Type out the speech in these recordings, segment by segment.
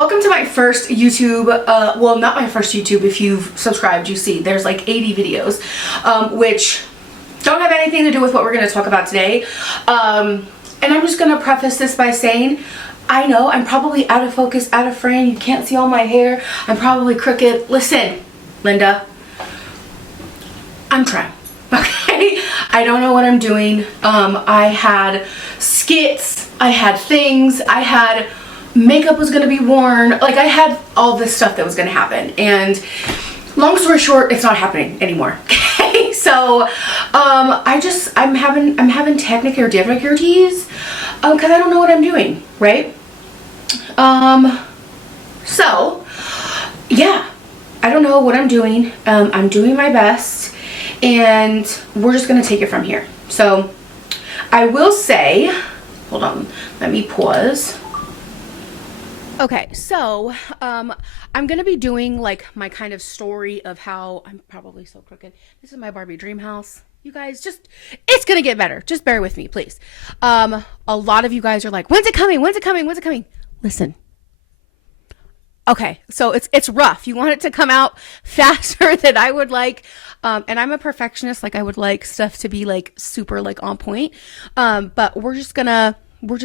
Welcome to my first YouTube, well, not my first YouTube. If you've subscribed, you see there's like 80 videos, which don't have anything to do with what we're going to talk about today. And I'm just going to preface this by saying, I know I'm probably out of focus, out of frame. You can't see all my hair. I'm probably crooked. Listen, Linda, I'm trying. Okay, I don't know what I'm doing. I had skits, I had things, I had makeup was going to be worn, like I had all this stuff that was going to happen, and long story short, it's not happening anymore. Okay, so I'm having technical difficulties because I don't know what I'm doing, right? So yeah, I don't know what I'm doing. I'm doing my best, and we're just gonna take it from here. So I will say, hold on, let me pause. Okay, so I'm gonna be doing like my kind of story of how I'm probably so crooked. This is my Barbie dream house. You guys, it's gonna get better. Just bear with me, please. A lot of you guys are like, when's it coming? When's it coming? When's it coming? Listen. Okay, so it's rough. You want it to come out faster than I would like. And I'm a perfectionist. Like I would like stuff to be like super like on point. But we're just gonna wing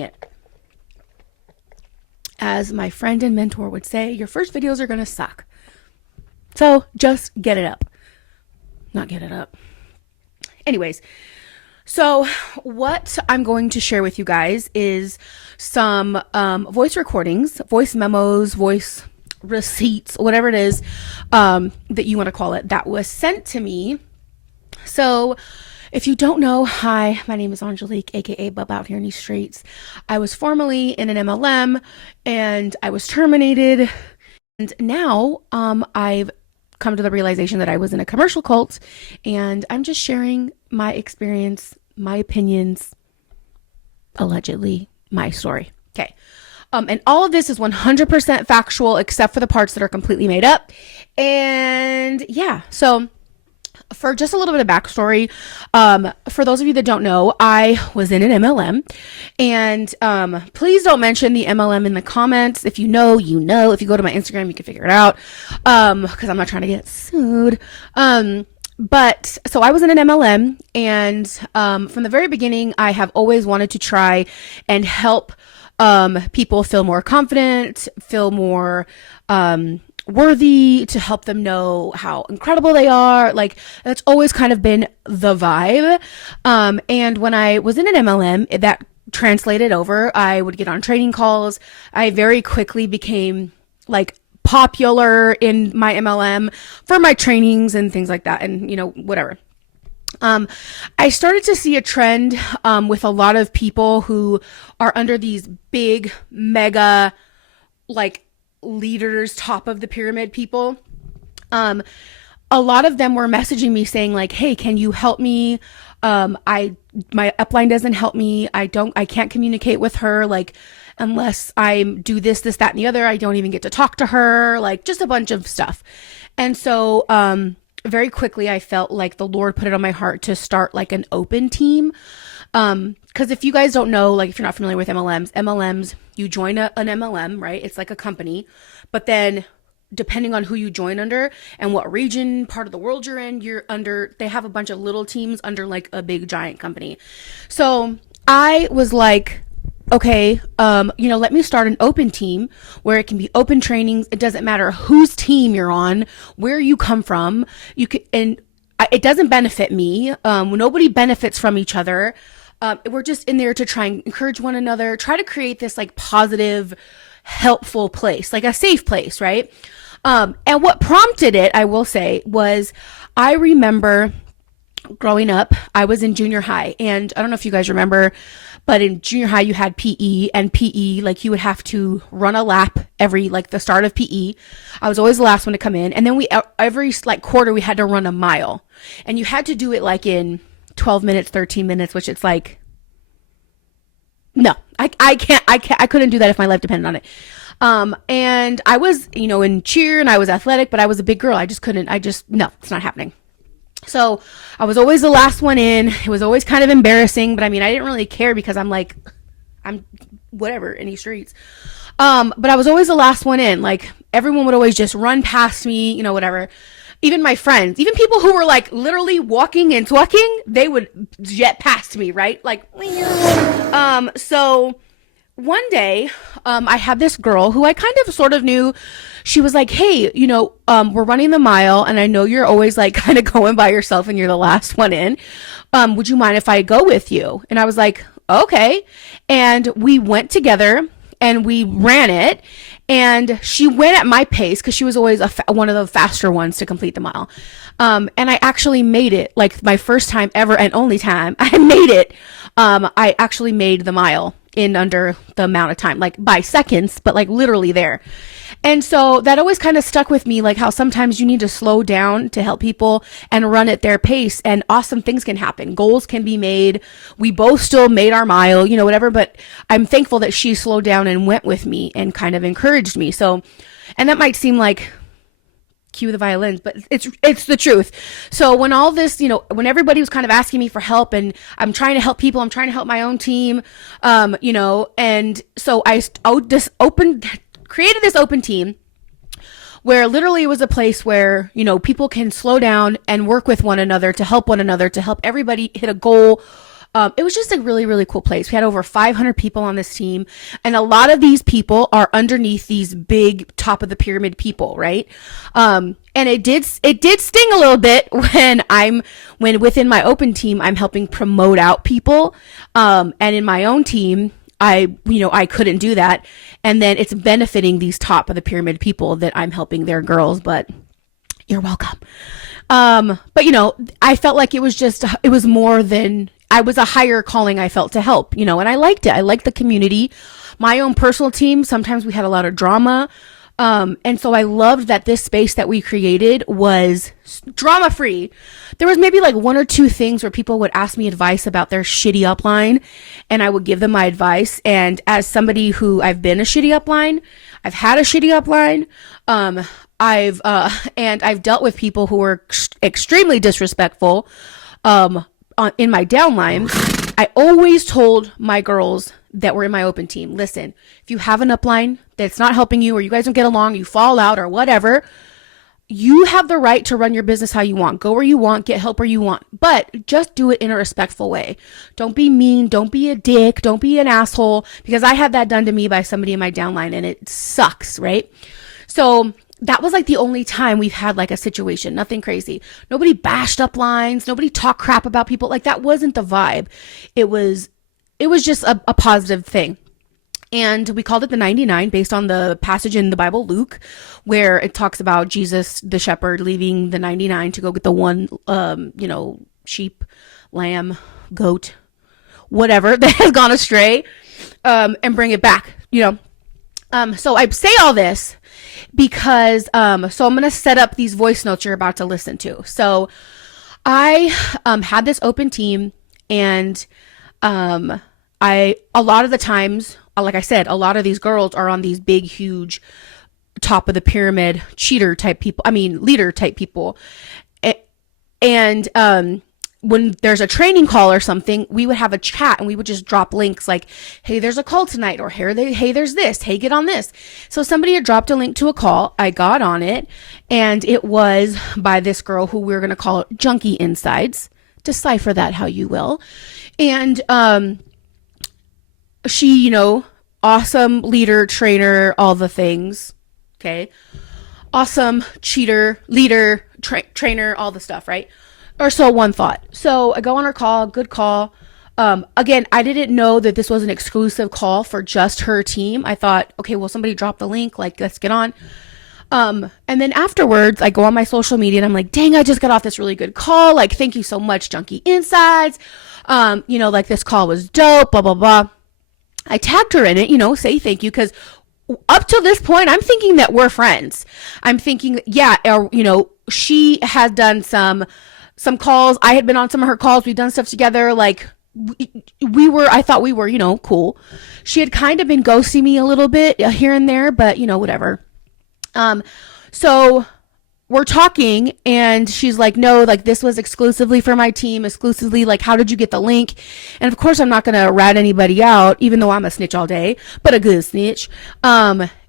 it. As my friend and mentor would say, your first videos are gonna suck. So just get it up. Not get it up. Anyways, so what I'm going to share with you guys is some voice recordings, voice memos, voice receipts, whatever it is that you want to call it, that was sent to me. So if you don't know, hi, my name is Angelique, aka Bub out here in these streets. I was formerly in an MLM and I was terminated. And now I've come to the realization that I was in a commercial cult, and I'm just sharing my experience, my opinions, allegedly my story. Okay. And all of this is 100% factual except for the parts that are completely made up. And yeah, so for just a little bit of backstory, for those of you that don't know, I was in an MLM, and please don't mention the MLM in the comments. If you know, you know. If you go to my Instagram, you can figure it out, because I'm not trying to get sued. But so I was in an MLM, and from the very beginning, I have always wanted to try and help people feel more confident, feel more worthy, to help them know how incredible they are. Like that's always kind of been the vibe. And when I was in an MLM, that translated over. I would get on training calls. I very quickly became like popular in my MLM for my trainings and things like that, and whatever. I started to see a trend with a lot of people who are under these big mega like leaders, top of the pyramid people. A lot of them were messaging me saying like, hey, can you help me? My upline doesn't help me. I can't communicate with her. Like, unless I do this, that, and the other, I don't even get to talk to her. Like just a bunch of stuff. And so, very quickly, I felt like the Lord put it on my heart to start like an open team. Because if you guys don't know, like if you're not familiar with MLMs, you join an MLM, right? It's like a company, but then depending on who you join under and what region, part of the world you're in, they have a bunch of little teams under like a big giant company. So I was like, okay, let me start an open team where it can be open trainings. It doesn't matter whose team you're on, where you come from. It doesn't benefit me. Nobody benefits from each other. We're just in there to try and encourage one another, try to create this like positive, helpful place, like a safe place, right? And what prompted it, I will say, was I remember growing up, I was in junior high, and I don't know if you guys remember, but in junior high you had PE, and PE, like you would have to run a lap every, like the start of PE. I was always the last one to come in, and then every like quarter we had to run a mile, and you had to do it like in 12 minutes, 13 minutes, which it's like, no, I couldn't do that if my life depended on it. And I was, in cheer, and I was athletic, but I was a big girl. No, it's not happening. So I was always the last one in. It was always kind of embarrassing, but I mean, I didn't really care because I'm whatever, any streets. But I was always the last one in. Like, everyone would always just run past me, you know, whatever. Even my friends, even people who were like literally walking and talking, they would jet past me, right? Like, so one day, I had this girl who I kind of sort of knew. She was like, hey, you know, we're running the mile, and I know you're always like kind of going by yourself and you're the last one in. Would you mind if I go with you? And I was like, okay. And we went together and we ran it. And she went at my pace because she was always one of the faster ones to complete the mile. And I actually made it, like my first time ever and only time I made it. I actually made the mile in under the amount of time, like by seconds, but like literally there. And so that always kind of stuck with me, like how sometimes you need to slow down to help people and run at their pace, and awesome things can happen. Goals can be made. We both still made our mile, you know, whatever, but I'm thankful that she slowed down and went with me and kind of encouraged me. So, and that might seem like cue the violins, but it's the truth. So when all this, you know, when everybody was kind of asking me for help, and I'm trying to help people, I'm trying to help my own team, you know, and so I created this open team where literally it was a place where, you know, people can slow down and work with one another to help everybody hit a goal. It was just a really, really cool place. We had over 500 people on this team, and a lot of these people are underneath these big top of the pyramid people, right? And it did sting a little bit when within my open team, I'm helping promote out people. And in my own team, I couldn't do that. And then it's benefiting these top of the pyramid people that I'm helping their girls, but you're welcome. But you know, I felt like it was more than, I was a higher calling I felt to help, you know, and I liked it. I liked the community. My own personal team, sometimes we had a lot of drama. And so I loved that this space that we created was drama free. There was maybe like one or two things where people would ask me advice about their shitty upline, and I would give them my advice. And as somebody who I've been a shitty upline, I've had a shitty upline. I've dealt with people who were extremely disrespectful, in my downline. I always told my girls that were in my open team, listen, if you have an upline that's not helping you, or you guys don't get along, you fall out or whatever, you have the right to run your business how you want, go where you want, get help where you want, but just do it in a respectful way. Don't be mean. Don't be a dick. Don't be an asshole, because I had that done to me by somebody in my downline, and it sucks, right? So that was like the only time we've had like a situation, nothing crazy. Nobody bashed up lines. Nobody talked crap about people. Like, that wasn't the vibe. It was just a positive thing. And we called it the 99 based on the passage in the Bible, Luke, where it talks about Jesus, the shepherd, leaving the 99 to go get the one, sheep, lamb, goat, whatever that has gone astray, and bring it back, you know. So I say all this because, so I'm going to set up these voice notes you're about to listen to. So I, had this open team, and, a lot of the times, like I said, a lot of these girls are on these big, huge, top of the pyramid leader type people. And, when there's a training call or something, we would have a chat, and we would just drop links like, hey, there's a call tonight, or hey, there's this, hey, get on this. So somebody had dropped a link to a call. I got on it, and it was by this girl who we're going to call Junkie Insides. Decipher that how you will. And, she, you know, awesome leader, trainer, all the things. Okay. Awesome leader, trainer, all the stuff, right? Or so one thought. So I go on her call, good call. Again, I didn't know that this was an exclusive call for just her team. I thought, okay, well, somebody dropped the link, like, let's get on. And then afterwards, I go on my social media, and I'm like, dang, I just got off this really good call. Like, thank you so much, Junkie Insides. Like, this call was dope, blah, blah, blah. I tagged her in it, you know, say thank you, because up to this point, I'm thinking that we're friends. I'm thinking, yeah, you know, she has done some calls. I had been on some of her calls. We've done stuff together. Like, I thought we were, you know, cool. She had kind of been ghosting me a little bit here and there, but, you know, whatever. So we're talking and she's like, no, like this was exclusively for my team, exclusively, like, how did you get the link? And of course I'm not going to rat anybody out, even though I'm a snitch all day, but a good snitch.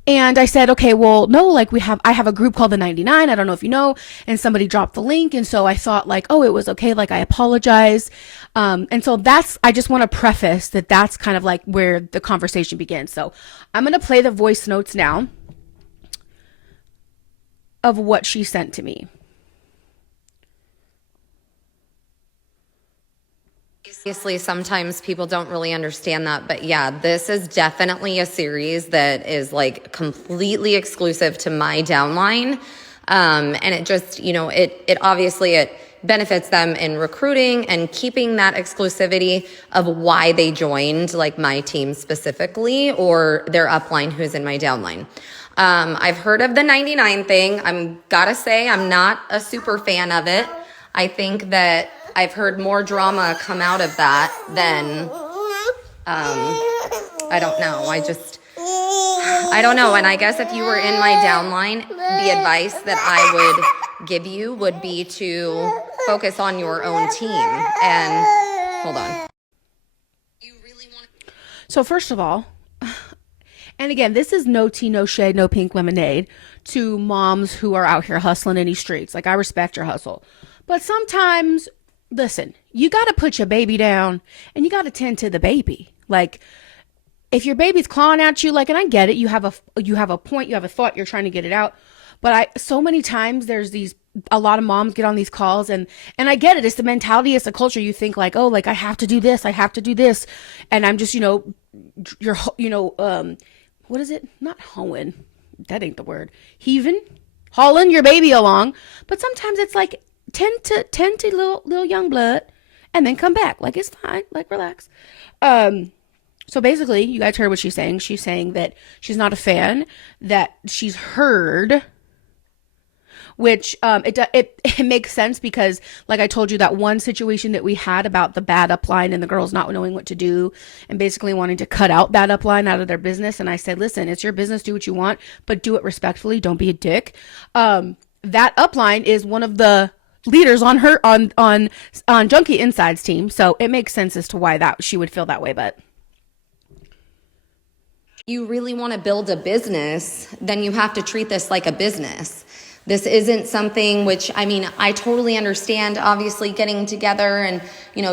And I said, okay, well, no, like I have a group called the 99. I don't know if you know, and somebody dropped the link. And so I thought like, oh, it was okay. Like I apologize. And so I just want to preface that that's kind of like where the conversation begins. So I'm going to play the voice notes now of what she sent to me. Obviously, sometimes people don't really understand that, but yeah, this is definitely a series that is like completely exclusive to my downline. And it just, it obviously it benefits them in recruiting and keeping that exclusivity of why they joined like my team specifically or their upline who's in my downline. I've heard of the 99 thing. Gotta say, I'm not a super fan of it. I think that I've heard more drama come out of that than, I don't know. I don't know. And I guess if you were in my downline, the advice that I would give you would be to focus on your own team. And hold on. So first of all, and again, this is no tea, no shade, no pink lemonade to moms who are out here hustling in these streets. Like I respect your hustle, but sometimes, listen, you got to put your baby down and you got to tend to the baby. Like if your baby's clawing at you, like, and I get it, you have a point, you have a thought, you're trying to get it out. But so many times a lot of moms get on these calls and I get it. It's the mentality, it's the culture. You think like, oh, like I have to do this. And I'm just, what is it? Not hoeing. That ain't the word. Hauling your baby along. But sometimes it's like, tend to little young blood and then come back. Like it's fine. Like relax. So basically you guys heard what she's saying. She's saying that she's not a fan, that she's heard, which it makes sense because like I told you, that one situation that we had about the bad upline and the girls not knowing what to do and basically wanting to cut out that upline out of their business. And I said, listen, it's your business, do what you want, but do it respectfully. Don't be a dick. That upline is one of the leaders on Junkie Inside's team. So it makes sense as to why that she would feel that way. But you really want to build a business, then you have to treat this like a business. This isn't something which, I totally understand, obviously getting together and,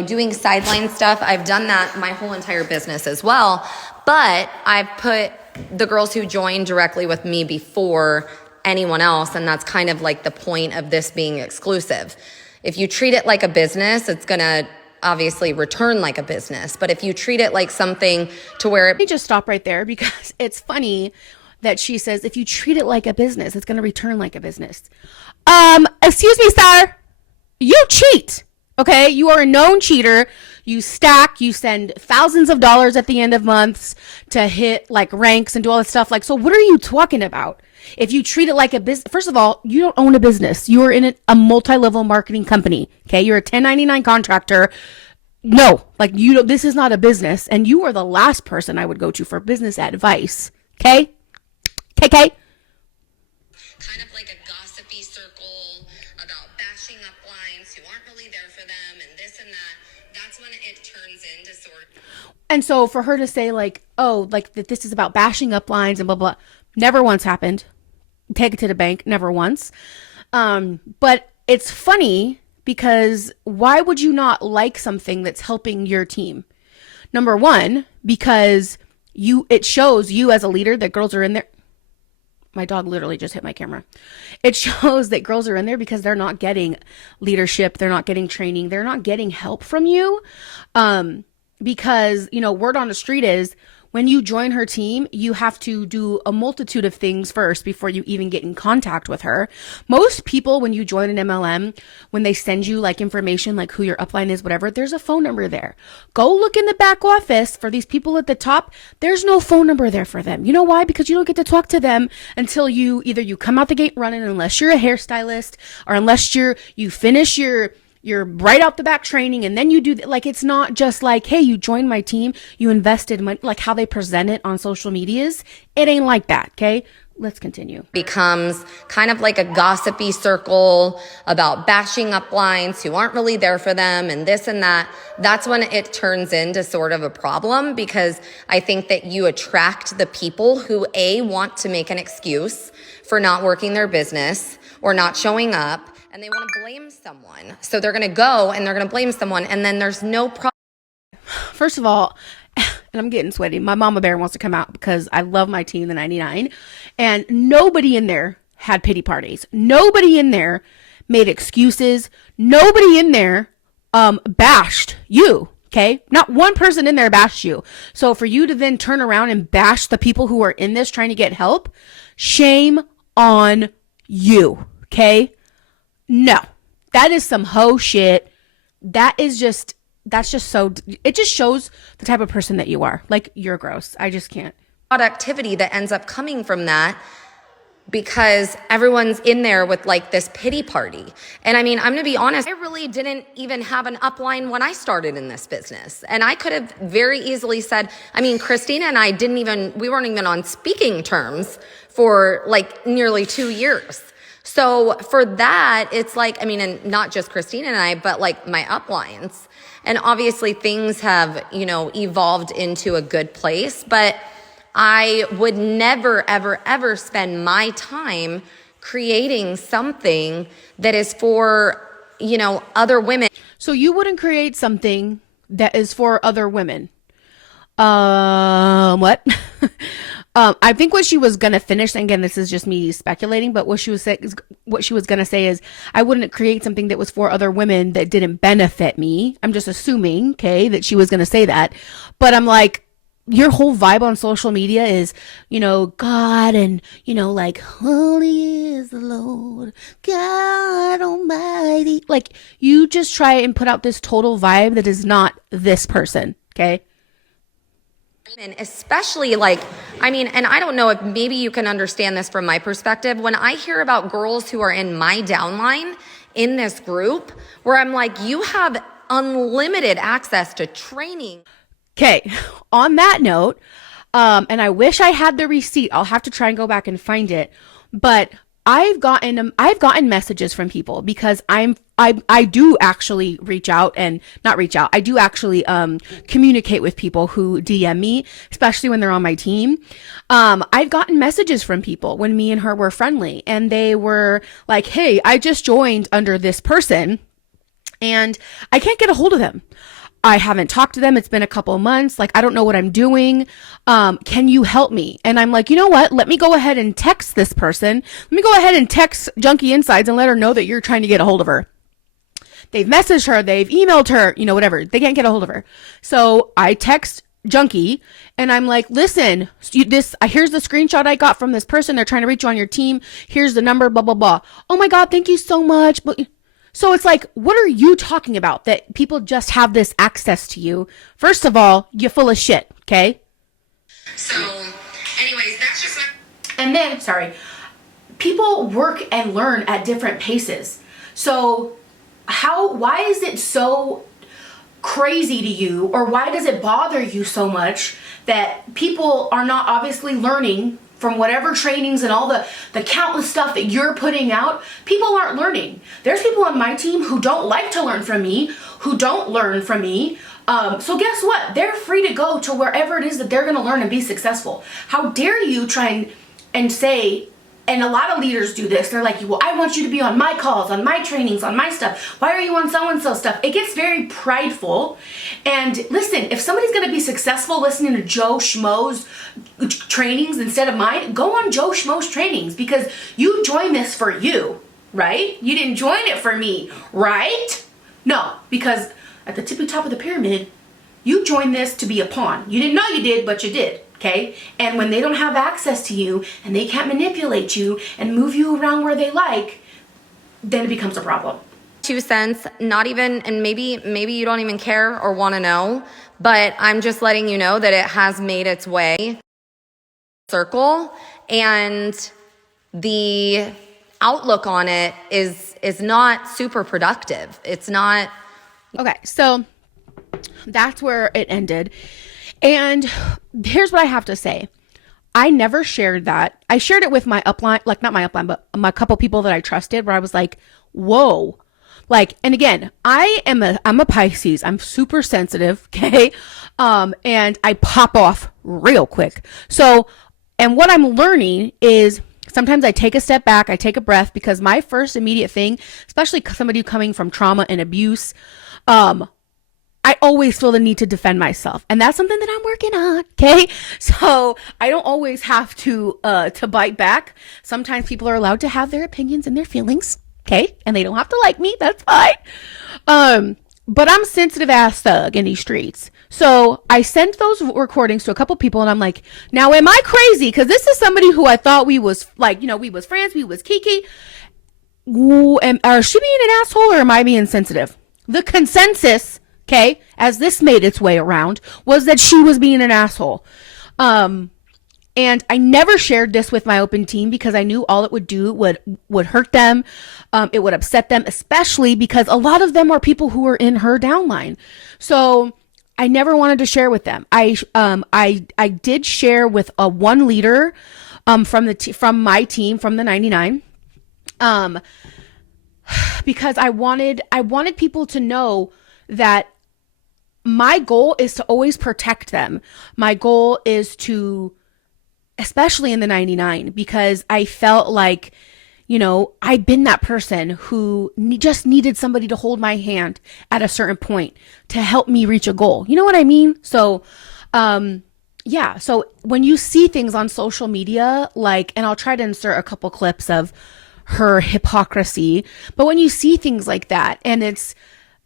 doing sideline stuff. I've done that my whole entire business as well. But I've put the girls who joined directly with me before anyone else. And that's kind of like the point of this being exclusive. If you treat it like a business, it's going to obviously return like a business. But if you treat it like something to where let me just stop right there because it's funny that she says, if you treat it like a business, it's going to return like a business. Excuse me, sir, you cheat. Okay. You are a known cheater. You stack, you send thousands of dollars at the end of months to hit like ranks and do all this stuff. Like, so what are you talking about? If you treat it like a business, first of all, you don't own a business. You are in a multi-level marketing company. Okay. You're a 1099 contractor. No, like this is not a business. And you are the last person I would go to for business advice. Okay. KK. Kind of like a gossipy circle about bashing up lines who aren't really there for them and this and that. That's when it turns into sort of. And so for her to say like, oh, like that this is about bashing up lines and blah, blah, never once happened. Take it to the bank. Never once. But it's funny because why would you not like something that's helping your team? Number one, because it shows you as a leader that girls are in there. My dog literally just hit my camera. It shows that girls are in there because they're not getting leadership. They're not getting training. They're not getting help from you. Because, word on the street is when you join her team, you have to do a multitude of things first before you even get in contact with her. Most people, when you join an MLM, when they send you like information, like who your upline is, whatever, there's a phone number there. Go look in the back office for these people at the top. There's no phone number there for them. You know why? Because you don't get to talk to them until you come out the gate running, unless you're a hairstylist or unless you finish your right out the back training and then you do like, it's not just like, hey, you joined my team, you invested money, like how they present it on social medias. It ain't like that. Okay. let's continue. Becomes kind of like a gossipy circle about bashing uplines who aren't really there for them and this and that. That's when it turns into sort of a problem, because I think that you attract the people who want to make an excuse for not working their business or not showing up, and they want to blame someone. So they're going to go and they're going to blame someone, and then there's no problem. First of all, and I'm getting sweaty, my mama bear wants to come out because I love my team, the 99, and nobody in there had pity parties. Nobody in there made excuses. Nobody in there bashed you, okay? Not one person in there bashed you. So for you to then turn around and bash the people who are in this trying to get help, shame on you, okay? No, that is some hoe shit. That's just so, it just shows the type of person that you are. Like, you're gross. I just can't. Productivity that ends up coming from that, because everyone's in there with like this pity party. And I mean, I'm gonna be honest, I really didn't even have an upline when I started in this business. And I could have very easily said, I mean, Christina and I we weren't even on speaking terms for like nearly 2 years. So for that, it's like, I mean, and not just Christina and I, but like my uplines. And obviously things have, evolved into a good place, but I would never, ever, ever spend my time creating something that is for, other women. So you wouldn't create something that is for other women. What? I think what she was gonna finish, and again, this is just me speculating, but what she was gonna say is, I wouldn't create something that was for other women that didn't benefit me. I'm just assuming, okay, that she was gonna say that, but I'm like, your whole vibe on social media is, God, and, like, holy is the Lord, God Almighty. Like, you just try and put out this total vibe that is not this person, okay? And especially and I don't know if maybe you can understand this from my perspective. When I hear about girls who are in my downline in this group, where I'm like, you have unlimited access to training. Okay, on that note, and I wish I had the receipt. I'll have to try and go back and find it. But I've gotten messages from people, because I do actually I do actually communicate with people who DM me, especially when they're on my team. I've gotten messages from people when me and her were friendly, and they were like, hey, I just joined under this person and I can't get a hold of them. I haven't talked to them. It's been a couple of months. Like, I don't know what I'm doing. Can you help me? And I'm like, you know what? Let me go ahead and text this person. Let me go ahead and text Junkie Insides and let her know that you're trying to get a hold of her. They've messaged her. They've emailed her, whatever. They can't get a hold of her. So I text Junkie and I'm like, listen, here's the screenshot I got from this person. They're trying to reach you on your team. Here's the number, blah, blah, blah. Oh my God, thank you so much. But so it's like, what are you talking about that people just have this access to you? First of all, you're full of shit, okay? So, anyways, that's just And then, people work and learn at different paces. So why is it so crazy to you, or why does it bother you so much that people are not obviously learning from whatever trainings and all the countless stuff that you're putting out? People aren't learning. There's people on my team who don't like to learn from me, who don't learn from me. So guess what? They're free to go to wherever it is that they're going to learn and be successful. How dare you try and say, and a lot of leaders do this. They're like, well, I want you to be on my calls, on my trainings, on my stuff. Why are you on so-and-so stuff? It gets very prideful. And listen, if somebody's going to be successful listening to Joe Schmo's trainings instead of mine, go on Joe Schmo's trainings, because you joined this for you, right? You didn't join it for me, right? No, because at the tippy top of the pyramid, you joined this to be a pawn. You didn't know you did, but you did. Okay? And when they don't have access to you and they can't manipulate you and move you around where they like, then it becomes a problem. 2 cents, not even, and maybe you don't even care or want to know, but I'm just letting you know that it has made its way circle, and the outlook on it is not super productive. It's not. Okay, so that's where it ended. And here's what I have to say. I never shared that. I shared it with my upline, like not my upline, but my couple people that I trusted, where I was like, whoa. Like, and again, I'm a Pisces. I'm super sensitive, okay? And I pop off real quick. So, and what I'm learning is sometimes I take a step back, I take a breath, because my first immediate thing, especially somebody coming from trauma and abuse, I always feel the need to defend myself. And that's something that I'm working on. Okay. So I don't always have to bite back. Sometimes people are allowed to have their opinions and their feelings. Okay. And they don't have to like me. That's fine. But I'm sensitive ass thug in these streets. So I sent those recordings to a couple people, and I'm like, now am I crazy? Cause this is somebody who I thought we was like, we was friends. We was kiki. Are she being an asshole, or am I being sensitive? The consensus, okay, as this made its way around, was that she was being an asshole. And I never shared this with my open team because I knew all it would do would hurt them. It would upset them, especially because a lot of them are people who are in her downline. So I never wanted to share with them. I did share with one leader from my team, from the 99. Because I wanted people to know that my goal is to always protect them. My goal is to, especially in the 99, because I felt like, I've been that person who just needed somebody to hold my hand at a certain point to help me reach a goal. You know what I mean? So, yeah. So when you see things on social media, and I'll try to insert a couple clips of her hypocrisy, but when you see things like that, and it's,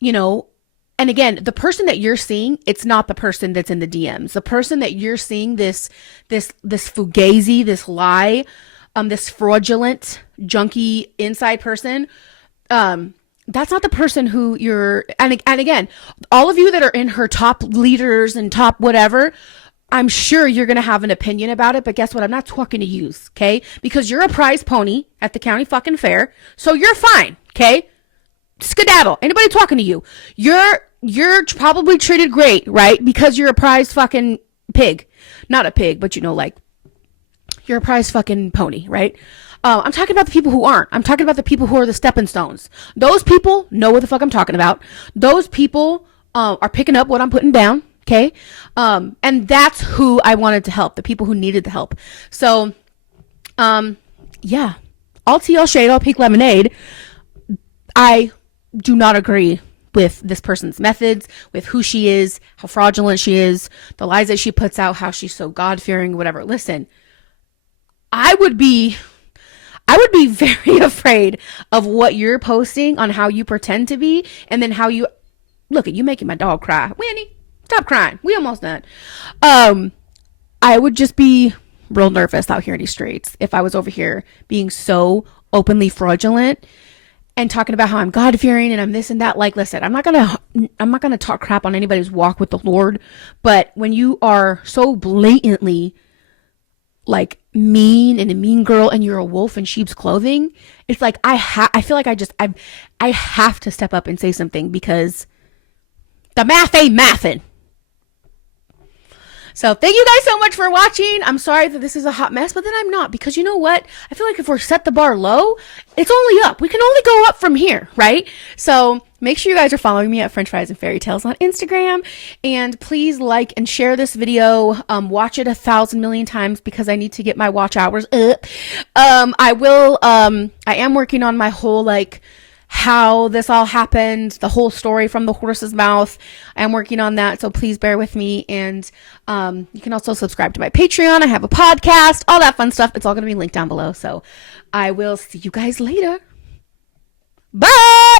and again, the person that you're seeing, it's not the person that's in the DMs. The person that you're seeing, this fugazi, this lie, this fraudulent, junky inside person, that's not the person who you're, and again, all of you that are in her top leaders and top whatever, I'm sure you're going to have an opinion about it, but guess what? I'm not talking to you, okay? Because you're a prize pony at the county fucking fair, so you're fine, okay? Skedaddle. Anybody talking to you? You're probably treated great, right? Because you're a prize fucking pig. Not a pig, but you're a prize fucking pony, right? I'm talking about the people who aren't. I'm talking about the people who are the stepping stones. Those people know what the fuck I'm talking about. Those people are picking up what I'm putting down. Okay. And that's who I wanted to help, the people who needed the help. So, yeah, all tea, all shade, all pink lemonade. I do not agree with this person's methods, with who she is, how fraudulent she is, the lies that she puts out, how she's so God-fearing, whatever. Listen, I would be very afraid of what you're posting on how you pretend to be, and then how you look at you making my dog cry. Winnie, stop crying. We almost done. I would just be real nervous out here in these streets if I was over here being so openly fraudulent and talking about how I'm God-fearing and I'm this and that. Like, listen, I'm not gonna talk crap on anybody's walk with the Lord, but when you are so blatantly mean and a mean girl and you're a wolf in sheep's clothing, it's like I feel like I have to step up and say something, because the math ain't mathin'. So thank you guys so much for watching. I'm sorry that this is a hot mess, but then I'm not, because you know what? I feel like if we're set the bar low, it's only up. We can only go up from here, right? So make sure you guys are following me at French Fries and Fairy Tales on Instagram, and please like and share this video. Watch it 1,000 million times because I need to get my watch hours up. I am working on my whole how this all happened, the whole story from the horse's mouth. I'm working on that, so please bear with me. And you can also subscribe to my Patreon. I have a podcast, all that fun stuff. It's all going to be linked down below. So I will see you guys later. Bye!